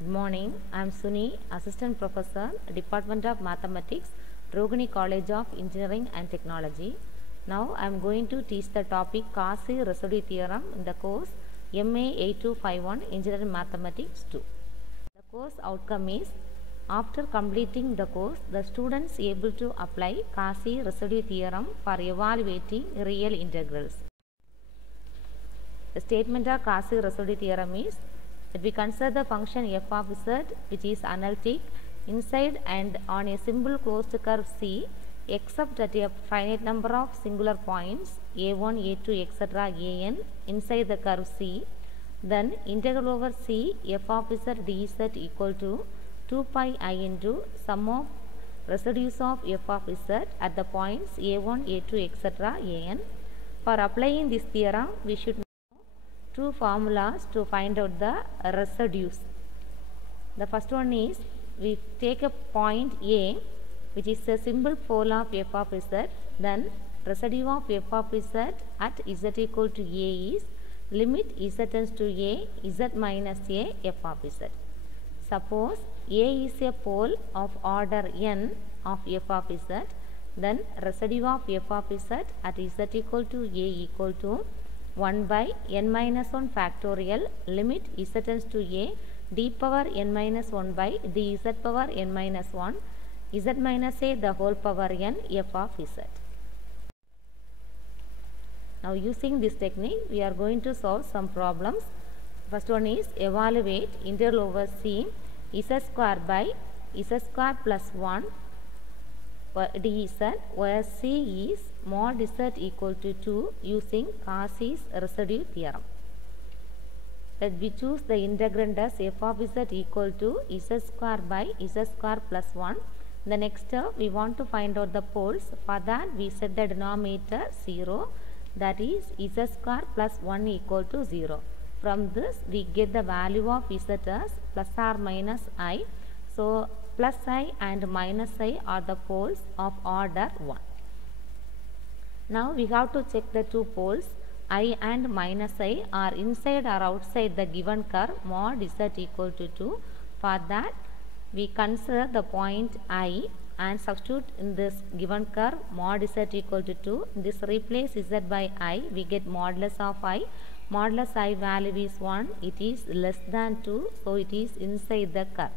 Good morning. I am Suni, Assistant Professor, Department of Mathematics, Rogani College of Engineering and Technology. Now I am going to teach the topic Cauchy residue theorem in the course MA 8251 Engineering Mathematics 2. The course outcome is, after completing the course, the students able to apply Cauchy residue theorem for evaluating real integrals. The statement of Cauchy residue theorem is that we consider the function f of z, which is analytic inside and on a simple closed curve C, except at a finite number of singular points a1, a2, etc. an inside the curve C, then integral over C f of z dz equal to 2 pi I into sum of residues of f of z at the points a1, a2, etc. an. For applying this theorem, we should know two formulas to find out the residues. The first one is, we take a point A, which is a simple pole of f of z, then residue of f of z at z equal to A is limit z tends to A, z minus A f of z. Suppose A is a pole of order n of f of z, then residue of f of z at z equal to A equal to 1 by n minus 1 factorial limit z tends to A d power n minus 1 by dz power n minus 1 z minus A the whole power n f of z. Now using this technique, we are going to solve some problems. First one is, evaluate integral over C z square by z square plus 1 dz where C is mod z equal to 2 using Cauchy's residue theorem. Let we choose the integrand as f of z equal to z square by z square plus 1. The next step, we want to find out the poles. For that, we set the denominator 0, that is z square plus 1 equal to 0. From this, we get the value of z as plus or minus I. So plus I and minus I are the poles of order 1. Now we have to check the two poles I and minus I are inside or outside the given curve mod z equal to 2. For that, we consider the point I and substitute in this given curve mod z equal to 2. This replace z by I, we get modulus of I. Modulus I value is 1, it is less than 2, so it is inside the curve.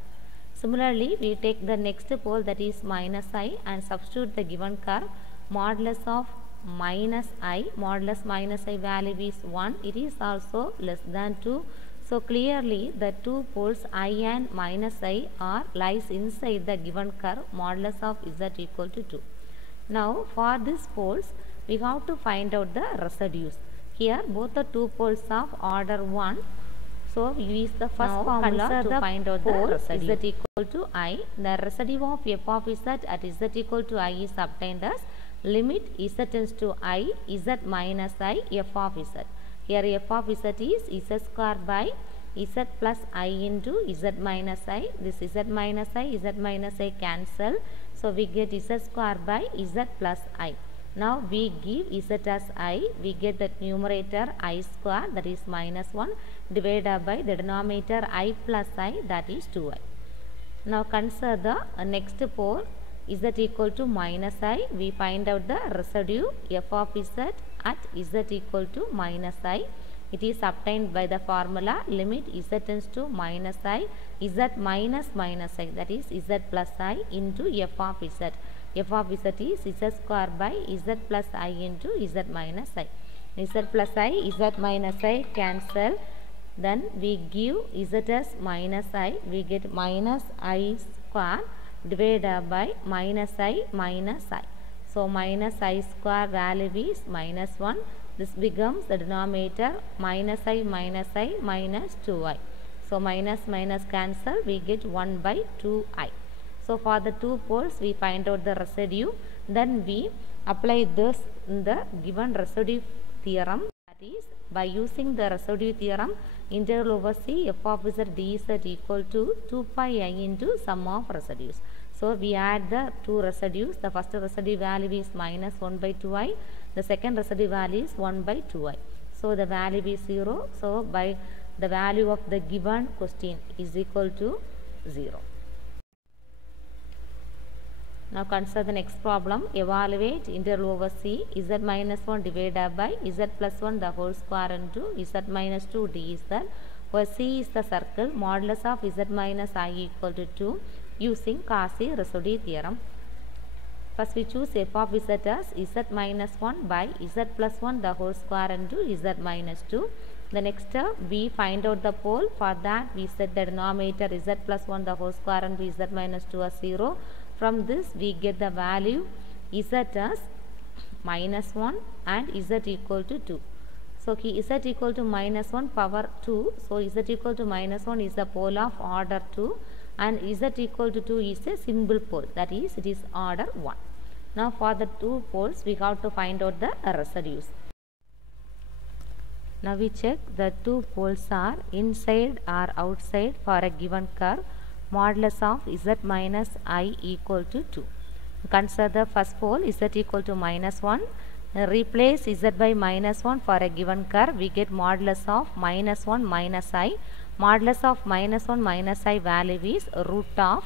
Similarly, we take the next pole, that is minus I, and substitute the given curve modulus of minus I. Modulus minus I value is 1, it is also less than 2. So clearly the two poles I and minus I are lies inside the given curve modulus of z equal to 2. Now for these poles, we have to find out the residues. Here both the two poles of order 1. So we use the first formula to find out the residue. Z equal to I. The residue of f of z at z equal to I is obtained as limit z tends to I, z minus I f of z. Here f of z is z square by z plus I into z minus I. This z minus I cancel. So we get z square by z plus I. Now we give z as I, we get the numerator I square, that is minus 1, divided by the denominator I plus I, that is 2I. Now consider the next pole z equal to minus I. We find out the residue f of z at z equal to minus I. It is obtained by the formula limit z tends to minus I, z minus minus I, that is z plus I into f of z. F of z is z square by z plus I into z minus I. Z plus I, z minus I cancel. Then we give z as minus I. We get minus I square divided by minus I minus I. So minus I square value is minus 1. This becomes the denominator minus I minus 2I. So minus minus cancel. We get 1 by 2I. So for the two poles, we find out the residue. Then we apply this in the given residue theorem. That is, by using the residue theorem, integral over C f of z dz equal to 2 pi I into sum of residues. So we add the two residues. The first residue value is minus 1 by 2I. The second residue value is 1 by 2I. So the value is 0. So by the value of the given question is equal to 0. Now consider the next problem. Evaluate integral over c z minus 1 divided by z plus 1 the whole square into z minus 2 dz, where c is the circle, modulus of z minus I equal to 2 using Cauchy residue theorem. First we choose f of z as z minus 1 by z plus 1 the whole square into z minus 2. The next step we find out the pole. For that we set the denominator z plus 1 the whole square into z minus 2 as 0. From this we get the value z as minus 1 and z equal to 2. So z equal to minus 1 power 2. So z equal to minus 1 is the pole of order 2 and z equal to 2 is a simple pole, that is it is order 1. Now for the two poles we have to find out the residues. Now we check the two poles are inside or outside for a given curve. Modulus of z minus I equal to 2. Consider the first pole z equal to minus 1. Replace z by minus 1 for a given curve. We get modulus of minus 1 minus I. Modulus of minus 1 minus I value is root of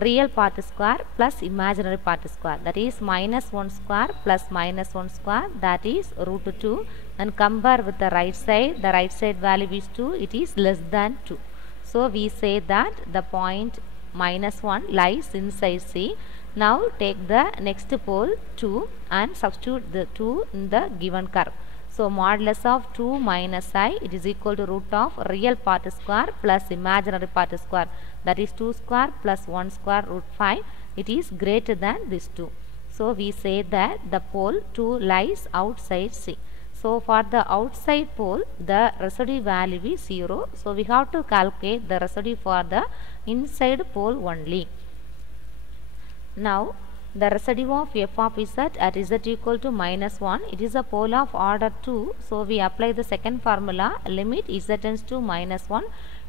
real part square plus imaginary part square, that is minus 1 square plus minus 1 square, that is root 2. And compare with the right side. The right side value is 2. It is less than 2. So we say that the point minus 1 lies inside C. Now take the next pole 2 and substitute the 2 in the given curve. So modulus of 2 minus I, it is equal to root of real part square plus imaginary part square, that is 2 square plus 1 square root 5. It is greater than this 2. So we say that the pole 2 lies outside C. So for the outside pole the residue value is 0. So we have to calculate the residue for the inside pole only. Now the residue of f of z at z equal to minus 1, it is a pole of order 2. So we apply the second formula, limit z tends to minus 1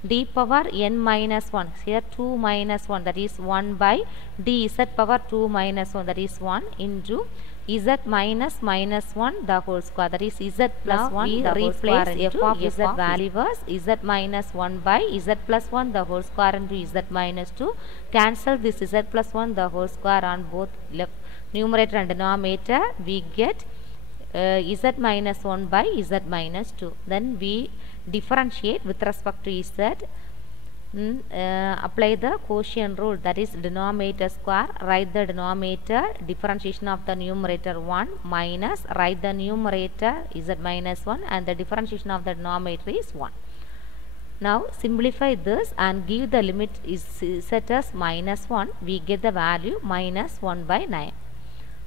d power n minus 1, here 2 minus 1, that is 1 by dz power 2 minus 1, that is 1 into z minus minus 1 the whole square, that is z plus 1 the whole square into f of z value was z minus 1 by z plus 1 the whole square into z minus 2. Cancel this z plus 1 the whole square on both left numerator and denominator. We get z minus 1 by z minus 2. Then we differentiate with respect to z. Apply the quotient rule, that is denominator square, write the denominator, differentiation of the numerator 1 minus, write the numerator z minus 1 and the differentiation of the denominator is 1. Now simplify this and give the limit is set as minus 1, we get the value minus 1 by 9.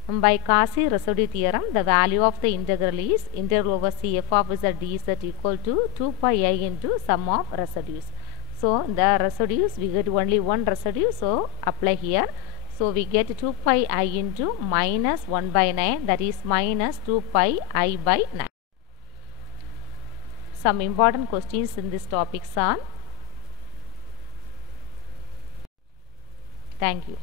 By Cauchy residue theorem, the value of the integral is integral over c f of z dz equal to 2 pi I into sum of residues. So the residues, we get only one residue, so apply here. So we get 2 pi I into minus 1 by 9, that is minus 2 pi I by 9. Some important questions in this topic are. Thank you.